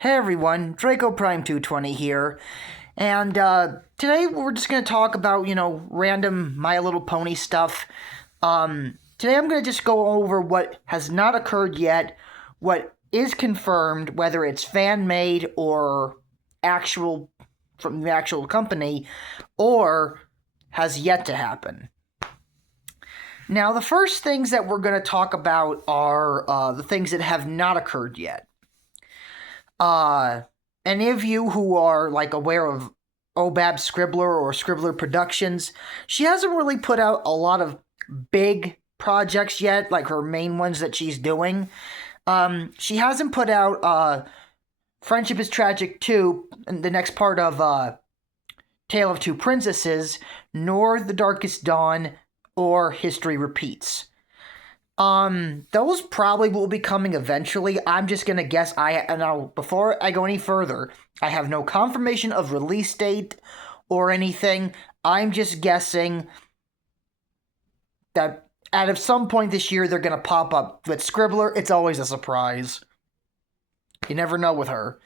Hey everyone, Draco Prime 220 here, and today we're just gonna talk about random My Little Pony stuff. Today I'm gonna just go over what has not occurred yet, what is confirmed, whether it's fan made or actual from the actual company, or has yet to happen. Now, the first things that we're going to talk about are the things that have not occurred yet. Any of you who are aware of Obab Scribbler or Scribbler Productions, she hasn't really put out a lot of big projects yet, like her main ones that she's doing. She hasn't put out Friendship is Tragic 2, the next part of Tale of Two Princesses, nor The Darkest Dawn, or History Repeats. Those probably will be coming eventually. I'm just gonna guess. Now, before I go any further, I have no confirmation of release date or anything. I'm just guessing that at some point this year they're gonna pop up. With Scribbler, it's always a surprise. You never know with her.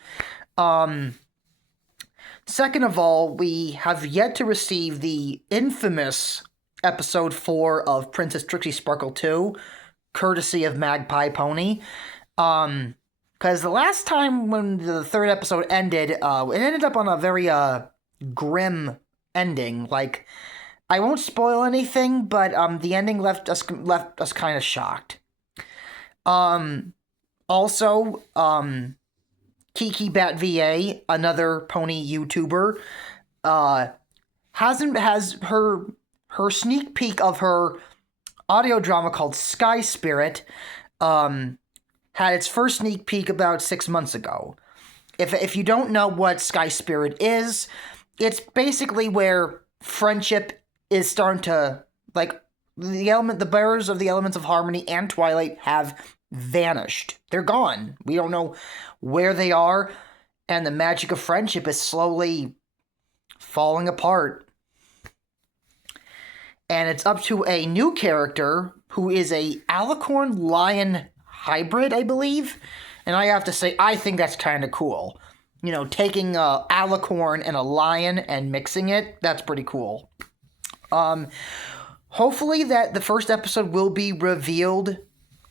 Second of all, we have yet to receive the infamous Episode 4 of Princess Trixie Sparkle 2, courtesy of Magpie Pony. Because the last time when the third episode ended, it ended up on a very grim ending. I won't spoil anything, but the ending left us kind of shocked. Also, Kiki Bat VA, another pony YouTuber, has her sneak peek of her audio drama called Sky Spirit had its first sneak peek about 6 months ago. If you don't know what Sky Spirit is, it's basically where friendship is starting to, the bearers of the elements of harmony and twilight have vanished. They're gone. We don't know where they are, and the magic of friendship is slowly falling apart. And it's up to a new character who is a alicorn lion hybrid, I believe. And I have to say, I think that's kind of cool. Taking a alicorn and a lion and mixing it, that's pretty cool. Hopefully that the first episode will be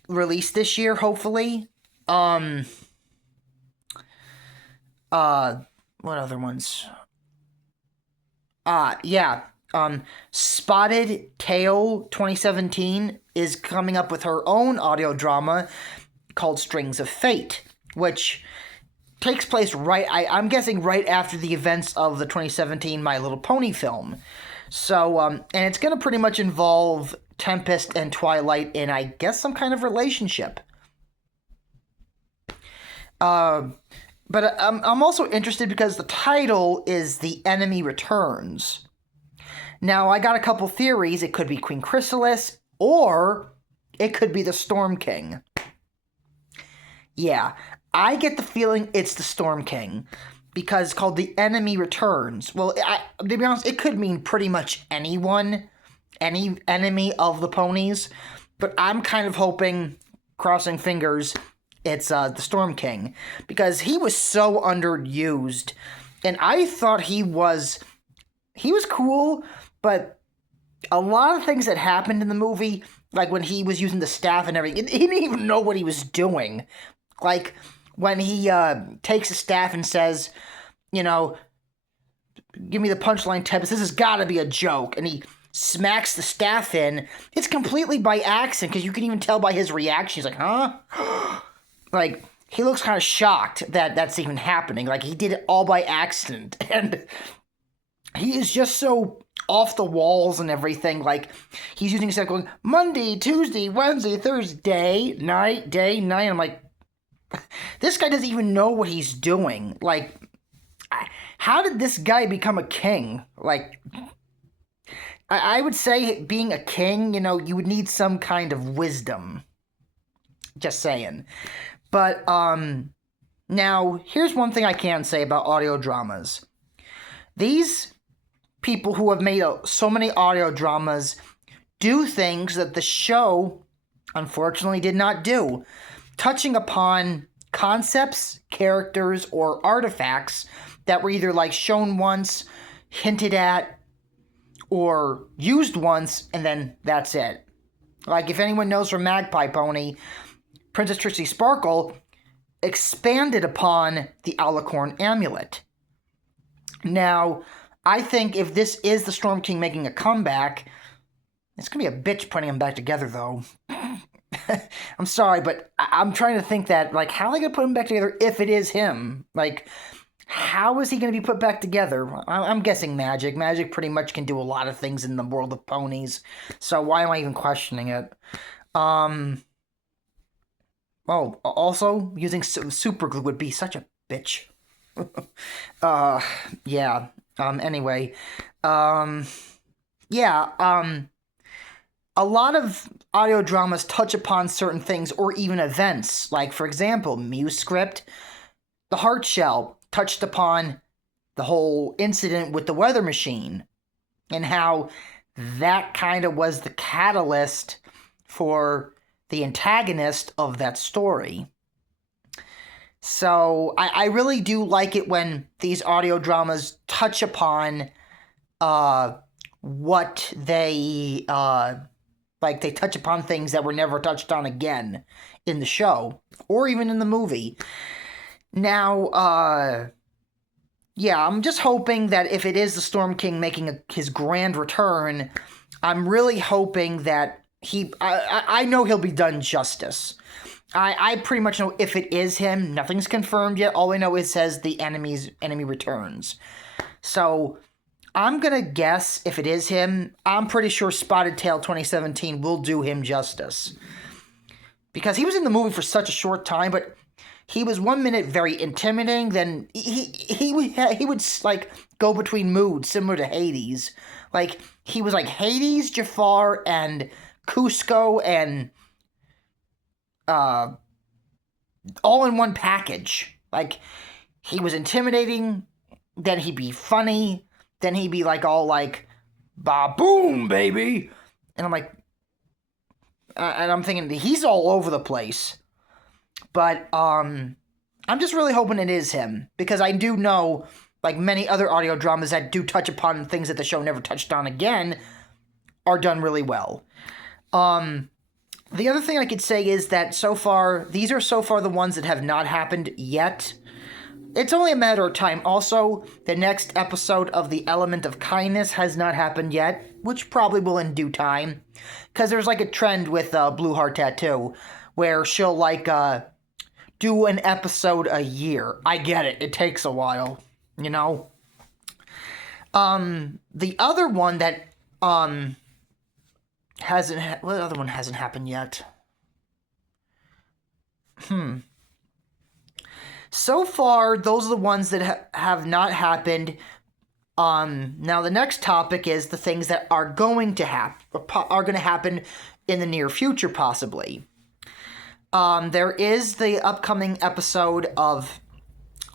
released this year, hopefully. What other ones? Yeah. Spotted Tail 2017 is coming up with her own audio drama called Strings of Fate, which takes place I'm guessing right after the events of the 2017 My Little Pony film. So, and it's going to pretty much involve Tempest and Twilight in, I guess, some kind of relationship. But I'm also interested because the title is The Enemy Returns. Now, I got a couple theories. It could be Queen Chrysalis, or it could be the Storm King. Yeah, I get the feeling it's the Storm King, because it's called The Enemy Returns. Well, to be honest, it could mean pretty much anyone, any enemy of the ponies, but I'm kind of hoping, crossing fingers, it's the Storm King, because he was so underused, and I thought he was cool, but a lot of things that happened in the movie, like when he was using the staff and everything, he didn't even know what he was doing. Like when he takes the staff and says, give me the punchline, Tempest, this has got to be a joke, and he smacks the staff in, it's completely by accident, because you can even tell by his reaction. He's like, huh? He looks kind of shocked that that's even happening. He did it all by accident, and he is just so off the walls and everything. He's using stuff going Monday, Tuesday, Wednesday, Thursday, night, day, night. I'm like, this guy doesn't even know what he's doing. How did this guy become a king? I would say being a king, you would need some kind of wisdom. Just saying. But, now, here's one thing I can say about audio dramas. These people who have made so many audio dramas do things that the show, unfortunately, did not do. Touching upon concepts, characters, or artifacts that were either like shown once, hinted at, or used once, and then that's it. Like, if anyone knows from Magpie Pony, Princess Trixie Sparkle expanded upon the Alicorn Amulet. Now, I think if this is the Storm King making a comeback, it's going to be a bitch putting them back together, though. I'm sorry, but I'm trying to think that, like, how are they going to put him back together if it is him? Like, how is he going to be put back together? I'm guessing magic. Magic pretty much can do a lot of things in the world of ponies, so why am I even questioning it? Oh, also, using super glue would be such a bitch. Yeah. Anyway. Yeah, a lot of audio dramas touch upon certain things or even events. Like, for example, Muse Script, The Heart Shell touched upon the whole incident with the weather machine and how that kind of was the catalyst for the antagonist of that story. So I really do like it when these audio dramas touch upon what they like they touch upon things that were never touched on again in the show or even in the movie. Now, yeah, I'm just hoping that if it is the Storm King making his grand return, I'm really hoping that I know he'll be done justice. I pretty much know if it is him. Nothing's confirmed yet. All I know is it says the enemy returns. So I'm gonna guess if it is him. I'm pretty sure Spotted Tail 2017 will do him justice, because he was in the movie for such a short time, but he was 1 minute very intimidating. Then he would like go between moods similar to Hades. Like, he was like Hades, Jafar, and Cusco, and all in one package. Like, he was intimidating, then he'd be funny, then he'd be like all like, ba-boom, baby. And I'm like, and I'm thinking he's all over the place. But I'm just really hoping it is him, because I do know, like many other audio dramas that do touch upon things that the show never touched on again, are done really well. The other thing I could say is that so far, these are so far the ones that have not happened yet. It's only a matter of time. Also, the next episode of The Element of Kindness has not happened yet, which probably will in due time. Because there's like a trend with Blue Heart Tattoo, where she'll like do an episode a year. I get it. It takes a while, you know? The other one that what other one hasn't happened yet? So far, those are the ones that have not happened. Now the next topic is the things that are going to happen in the near future, possibly. There is the upcoming episode of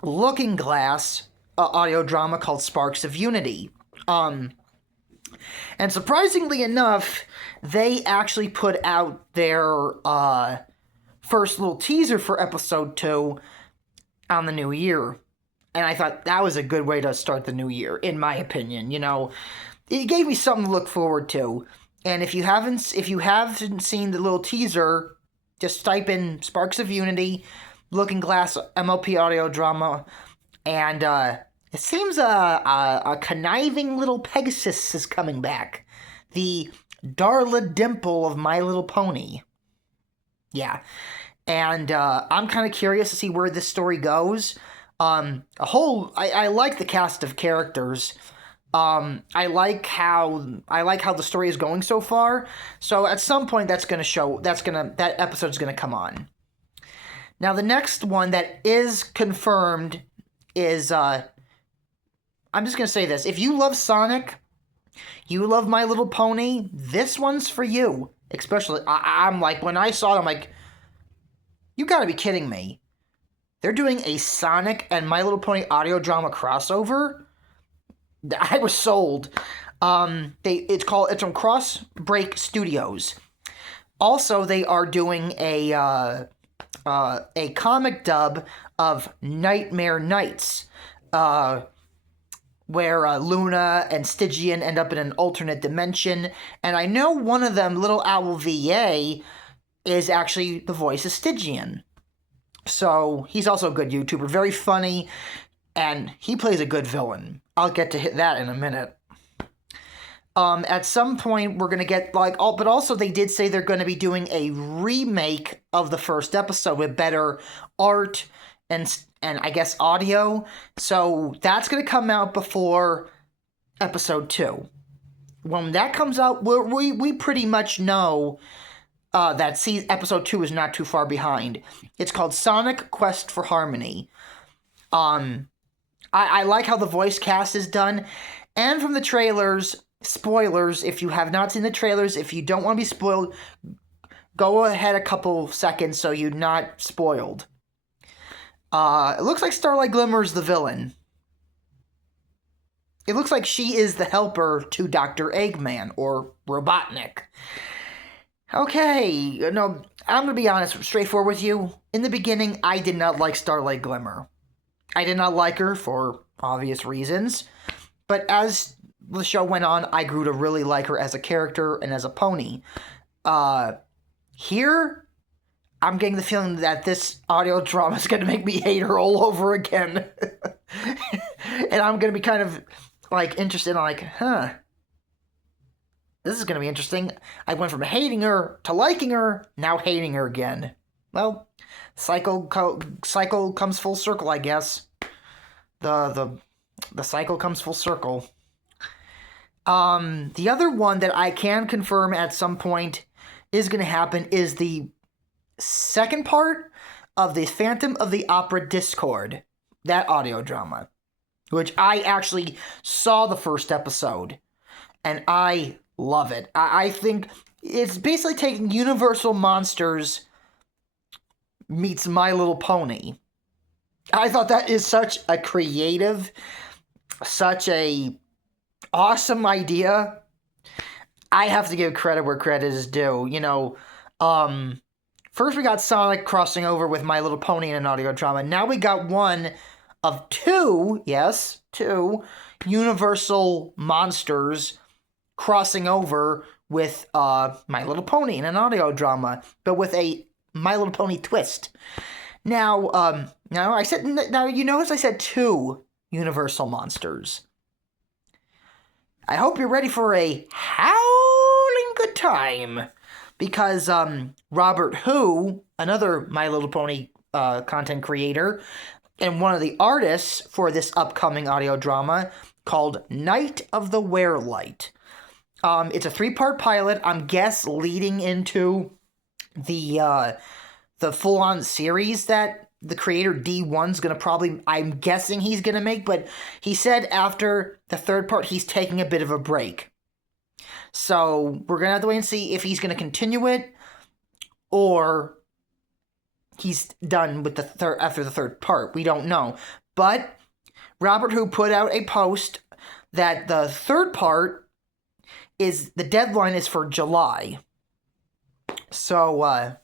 Looking Glass audio drama called Sparks of Unity. And surprisingly enough, they actually put out their first little teaser for episode 2 on the new year. And I thought that was a good way to start the new year, in my opinion. You know, it gave me something to look forward to. And if you haven't seen the little teaser, just type in Sparks of Unity, Looking Glass MLP audio drama, and it seems a conniving little Pegasus is coming back. The Darla Dimple of My Little Pony. Yeah. And I'm kind of curious to see where this story goes. I like the cast of characters. I like how the story is going so far. So at some point that episode's gonna come on. Now the next one that is confirmed is I'm just gonna say this. If you love Sonic, you love My Little Pony, this one's for you. Especially, I'm like, when I saw it, I'm like, you gotta be kidding me. They're doing a Sonic and My Little Pony audio drama crossover? I was sold. It's from Crossbreak Studios. Also, they are doing a a comic dub of Nightmare Nights, where Luna and Stygian end up in an alternate dimension, and I know one of them, Little Owl VA, is actually the voice of Stygian. So he's also a good YouTuber, very funny, and he plays a good villain. I'll get to hit that in a minute. At some point, we're going to get, but also they did say they're going to be doing a remake of the first episode with better art and I guess audio. So that's going to come out before episode 2. When that comes out, we pretty much know that episode 2 is not too far behind. It's called Sonic Quest for Harmony. I like how the voice cast is done, and from the trailers, spoilers, if you have not seen the trailers, if you don't want to be spoiled, go ahead a couple seconds so you're not spoiled. It looks like Starlight Glimmer is the villain. It looks like she is the helper to Dr. Eggman, or Robotnik. Okay, no, I'm going to be honest, straightforward with you. In the beginning, I did not like Starlight Glimmer. I did not like her for obvious reasons, but as the show went on, I grew to really like her as a character and as a pony. Here, I'm getting the feeling that this audio drama is going to make me hate her all over again. And I'm going to be kind of, interested in, this is going to be interesting. I went from hating her to liking her, now hating her again. Well, cycle comes full circle, I guess. The cycle comes full circle. The other one that I can confirm at some point is going to happen is the second part of the Phantom of the Opera Discord, that audio drama, which I actually saw the first episode, and I love it. I think it's basically taking Universal Monsters meets My Little Pony. I thought that is such a creative, such a awesome idea. I have to give credit where credit is due. First we got Sonic crossing over with My Little Pony in an audio drama. Now we got one of two Universal Monsters crossing over with My Little Pony in an audio drama, but with a My Little Pony twist. Now, you notice I said 2 Universal Monsters. I hope you're ready for a howling good time, because Robert Hu, another My Little Pony content creator, and one of the artists for this upcoming audio drama called Night of the Werelight. It's a 3-part pilot, I'm leading into the full-on series that the creator D1's gonna I'm guessing he's gonna make, but he said after the 3rd part he's taking a bit of a break. So we're gonna have to wait and see if he's gonna continue it, or he's done with after the 3rd part. We don't know. But Robert Hu put out a post that the 3rd part the deadline is for July. So,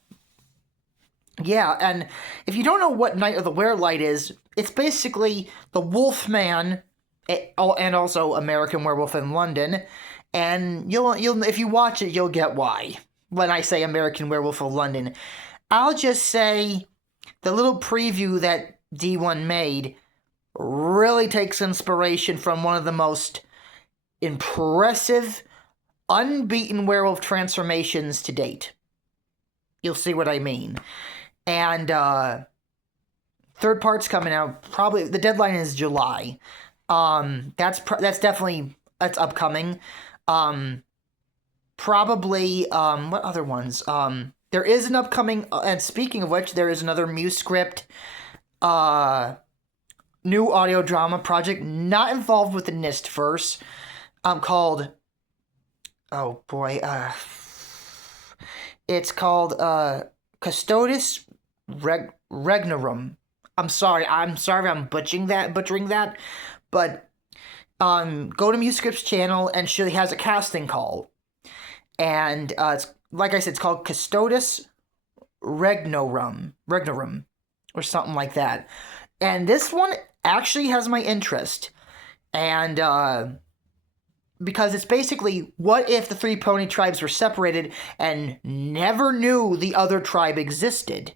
yeah, and if you don't know what Night of the Werelight is, it's basically the Wolfman, and also American Werewolf in London, and you'll if you watch it, you'll get why. When I say American Werewolf of London, I'll just say the little preview that D1 made really takes inspiration from one of the most impressive, unbeaten werewolf transformations to date. You'll see what I mean. And 3rd part's coming out. Probably the deadline is July. That's upcoming. Probably what other ones? There is an upcoming, and speaking of which, there is another MuseScript new audio drama project not involved with the Nistverse, called, oh boy, it's called Custodes Regnorum. I'm sorry I'm butchering that, but go to MuseScript's channel, and she has a casting call, and it's like I said, it's called Custodes Regnorum, or something like that. And this one actually has my interest. And because it's basically, what if the three pony tribes were separated and never knew the other tribe existed?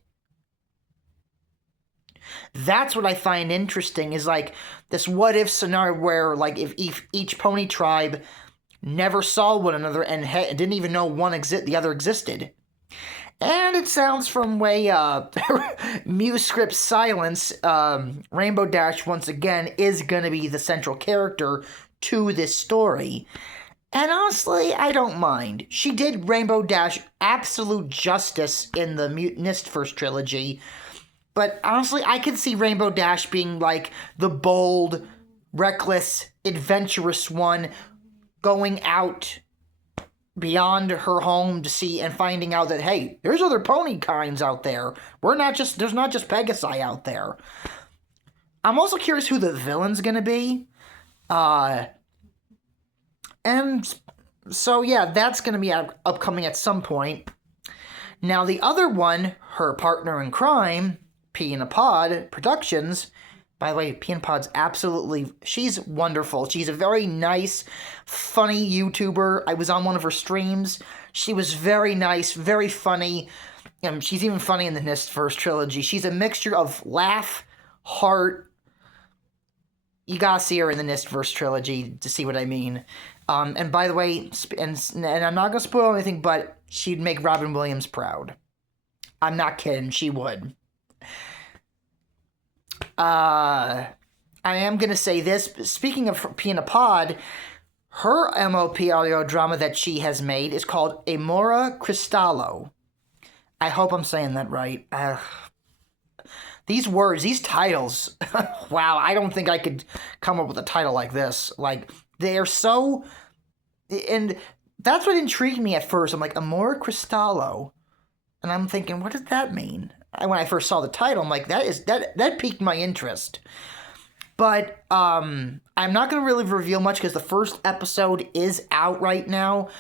That's what I find interesting, is like this what if scenario where, like, if each pony tribe never saw one another and didn't even know the other existed. And it sounds from way Muse Script Silence, Rainbow Dash once again is going to be the central character to this story. And honestly, I don't mind. She did Rainbow Dash absolute justice in the Mutanist first trilogy. But honestly, I could see Rainbow Dash being like the bold, reckless, adventurous one, going out beyond her home to see and finding out that, hey, there's other pony kinds out there. There's not just Pegasi out there. I'm also curious who the villain's gonna be. And so yeah, that's gonna be upcoming at some point. Now the other one, her partner in crime, Pea in a Pod Productions. By the way, Pea in a Pod's she's wonderful. She's a very nice, funny YouTuber. I was on one of her streams. She was very nice, very funny. She's even funny in the NIST first trilogy. She's a mixture of laugh, heart. You gotta see her in the NIST first trilogy to see what I mean. And by the way, and I'm not gonna spoil anything, but she'd make Robin Williams proud. I'm not kidding, she would. I am going to say this. Speaking of Pea in a Pod, her MOP audio drama that she has made is called Amora Cristallo. I hope I'm saying that right. These words, these titles, wow, I don't think I could come up with a title like this. Like, they are so... And that's what intrigued me at first. I'm like, Amora Cristallo. And I'm thinking, what does that mean? When I first saw the title, I'm like, that piqued my interest. But I'm not going to really reveal much because the first episode is out right now.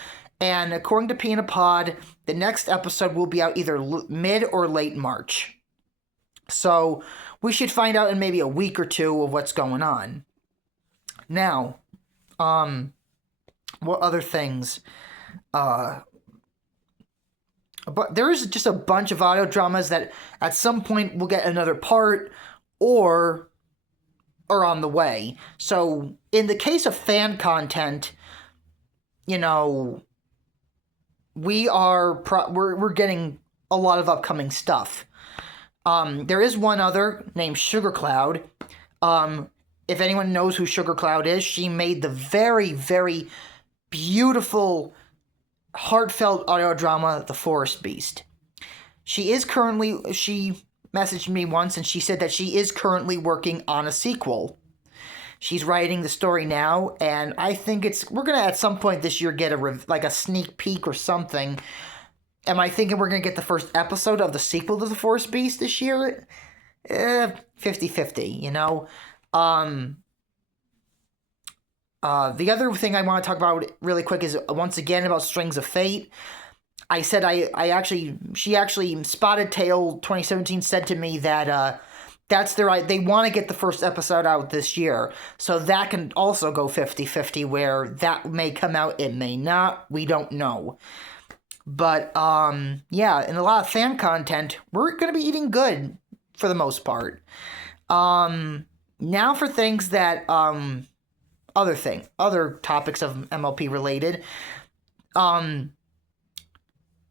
And according to Pea in a Pod, the next episode will be out either mid or late March. So we should find out in maybe a week or two of what's going on. Now, what other things? But there is just a bunch of audio dramas that at some point will get another part or are on the way. So in the case of fan content, you know, we're getting a lot of upcoming stuff. There is one other named Sugar Cloud. If anyone knows who Sugar Cloud is, she made the very, very beautiful, heartfelt audio drama, The Forest Beast. She messaged me once and she said that she is currently working on a sequel. She's writing the story now, and I think we're gonna at some point this year get a sneak peek or something. Am I thinking we're gonna get the first episode of the sequel to The Forest Beast this year? 50-50, you know? The other thing I want to talk about really quick is once again about Strings of Fate. I said she actually Spotted Tail 2017 said to me that they want to get the first episode out this year. So that can also go 50-50 where that may come out, it may not, we don't know. But yeah, in a lot of fan content, we're going to be eating good for the most part. Now for things that other topics of MLP related.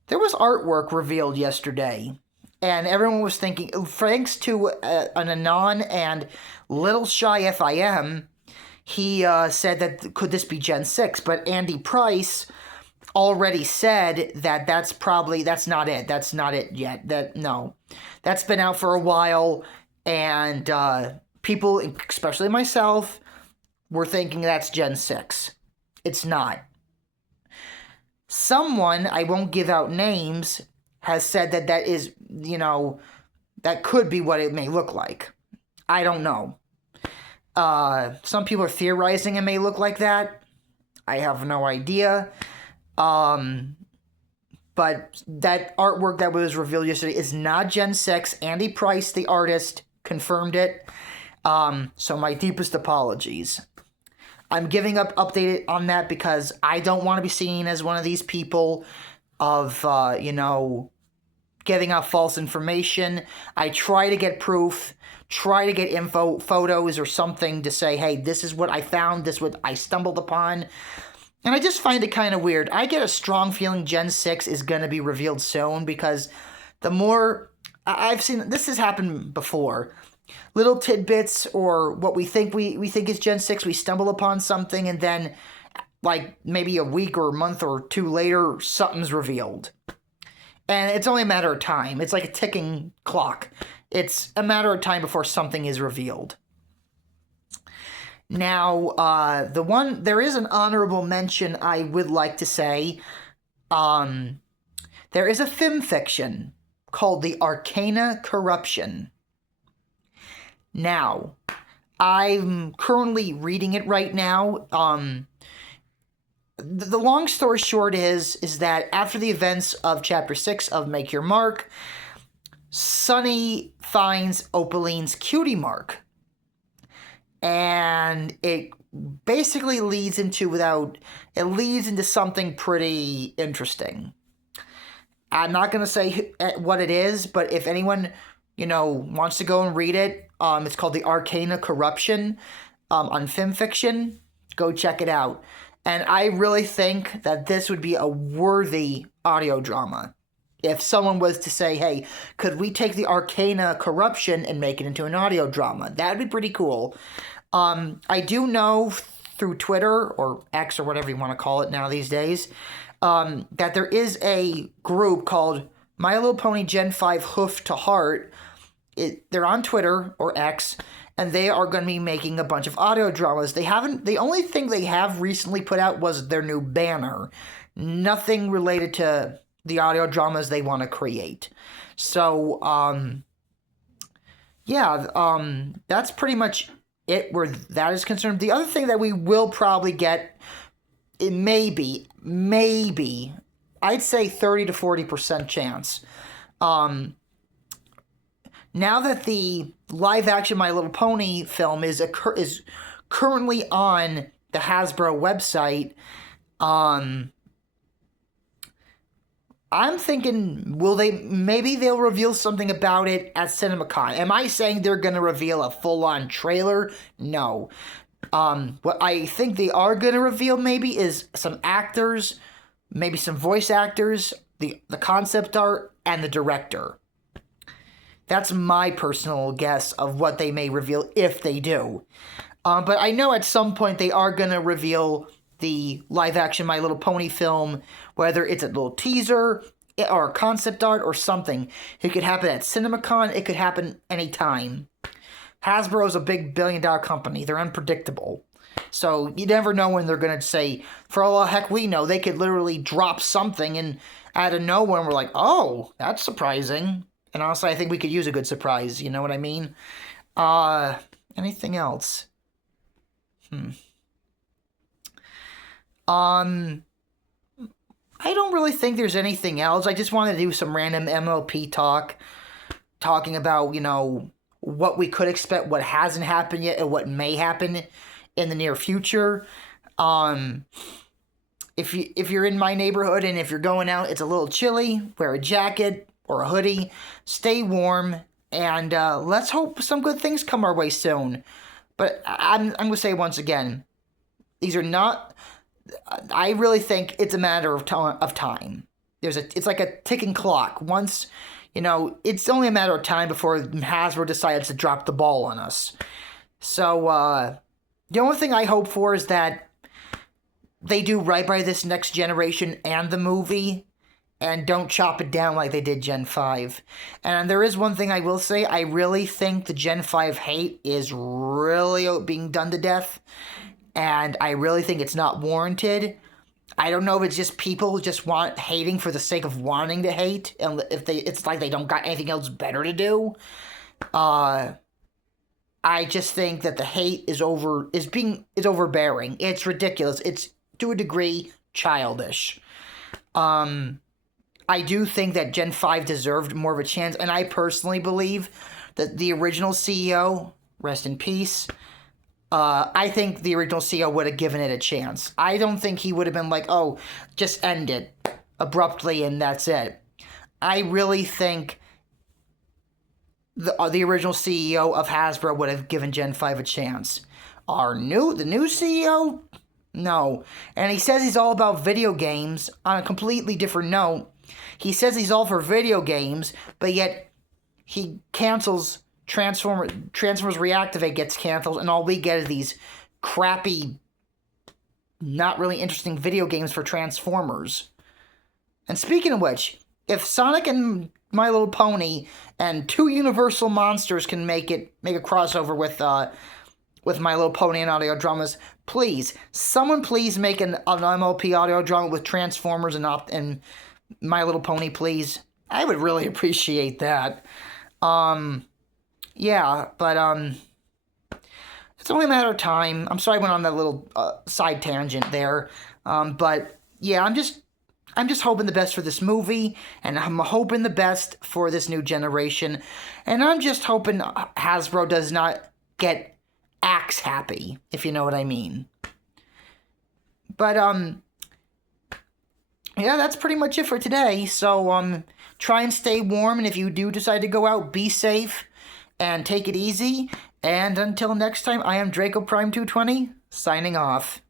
There was artwork revealed yesterday, and everyone was thinking, thanks to an Anon and Little Shy FIM, he said that could this be Gen 6? But Andy Price already said that that's not it. That's not it yet. No. That's been out for a while, and people, especially myself, were thinking that's Gen 6. It's not. Someone, I won't give out names, has said that is, that could be what it may look like. I don't know. Some people are theorizing it may look like that. I have no idea. but that artwork that was revealed yesterday is not Gen 6. Andy Price, the artist, confirmed it. So my deepest apologies. I'm giving up updated on that because I don't want to be seen as one of these people of, giving out false information. I try to get proof, try to get info, photos or something to say, hey, this is what I found, this is what I stumbled upon. And I just find it kind of weird. I get a strong feeling Gen 6 is going to be revealed soon because the more I've seen, this has happened before. Little tidbits or what we think is Gen 6, we stumble upon something and then like maybe a week or a month or two later, something's revealed. And it's only a matter of time. It's like a ticking clock. It's a matter of time before something is revealed. Now, there is an honorable mention I would like to say. There is a film fiction called The Arcana Corruption. Now, I'm currently reading it right now. The long story short is that after the events of Chapter 6 of Make Your Mark, Sonny finds Opaline's cutie mark. And it basically leads into something pretty interesting. I'm not going to say what it is, but if anyone, wants to go and read it, it's called The Arcana Corruption on FimFiction. Go check it out. And I really think that this would be a worthy audio drama. If someone was to say, hey, could we take the Arcana Corruption and make it into an audio drama? That'd be pretty cool. I do know through Twitter, or X, or whatever you want to call it now these days, that there is a group called My Little Pony Gen 5 Hoof to Heart. They're on Twitter, or X, and they are going to be making a bunch of audio dramas. The only thing they have recently put out was their new banner. Nothing related to the audio dramas they want to create. So, that's pretty much it where that is concerned. The other thing that we will probably get, it maybe, I'd say 30 to 40% chance. Now that the live-action My Little Pony film is currently on the Hasbro website, I'm thinking, maybe they'll reveal something about it at CinemaCon. Am I saying they're going to reveal a full-on trailer? No. What I think they are going to reveal maybe is some actors, maybe some voice actors, the concept art, and the director. That's my personal guess of what they may reveal if they do. But I know at some point they are going to reveal the live-action My Little Pony film, whether it's a little teaser or concept art or something. It could happen at CinemaCon. It could happen anytime. Hasbro is a big billion-dollar company. They're unpredictable. So you never know when they're going to say, for all the heck we know, they could literally drop something and out of nowhere, and we're like, oh, that's surprising. And honestly, I think we could use a good surprise. You know what I mean? Anything else? I don't really think there's anything else. I just wanted to do some random MLP talking about, what we could expect, what hasn't happened yet, and what may happen in the near future. If you're in my neighborhood and if you're going out, it's a little chilly, wear a jacket or a hoodie, stay warm, and let's hope some good things come our way soon. But I'm going to say once again, these are not... I really think it's a matter of time. It's like a ticking clock. Once, it's only a matter of time before Hasbro decides to drop the ball on us. So, the only thing I hope for is that they do right by this next generation and the movie, and don't chop it down like they did Gen 5. And there is one thing I will say, I really think the Gen 5 hate is really being done to death, and I really think it's not warranted. I don't know if it's just people just hating for the sake of wanting to hate, and it's like they don't got anything else better to do. I just think that the hate is overbearing. It's ridiculous. It's to a degree childish. I do think that Gen 5 deserved more of a chance, and I personally believe that the original CEO, rest in peace, I think the original CEO would have given it a chance. I don't think he would have been like, oh, just end it abruptly and that's it. I really think the original CEO of Hasbro would have given Gen 5 a chance. The new CEO? No. And he says he's all about video games on a completely different note. He says he's all for video games, but yet he cancels Transformers Reactivate gets canceled, and all we get is these crappy, not really interesting video games for Transformers. And speaking of which, if Sonic and My Little Pony and two Universal monsters can make a crossover with My Little Pony and audio dramas, someone please make an MLP audio drama with Transformers and My Little Pony, please. I would really appreciate that. Yeah, but it's only a matter of time. I'm sorry I went on that little side tangent there. But yeah, I'm just hoping the best for this movie, and I'm hoping the best for this new generation, and I'm just hoping Hasbro does not get axe happy, if you know what I mean. But yeah, that's pretty much it for today. So try and stay warm, and if you do decide to go out, be safe and take it easy. And until next time, I am Draco Prime 220 signing off.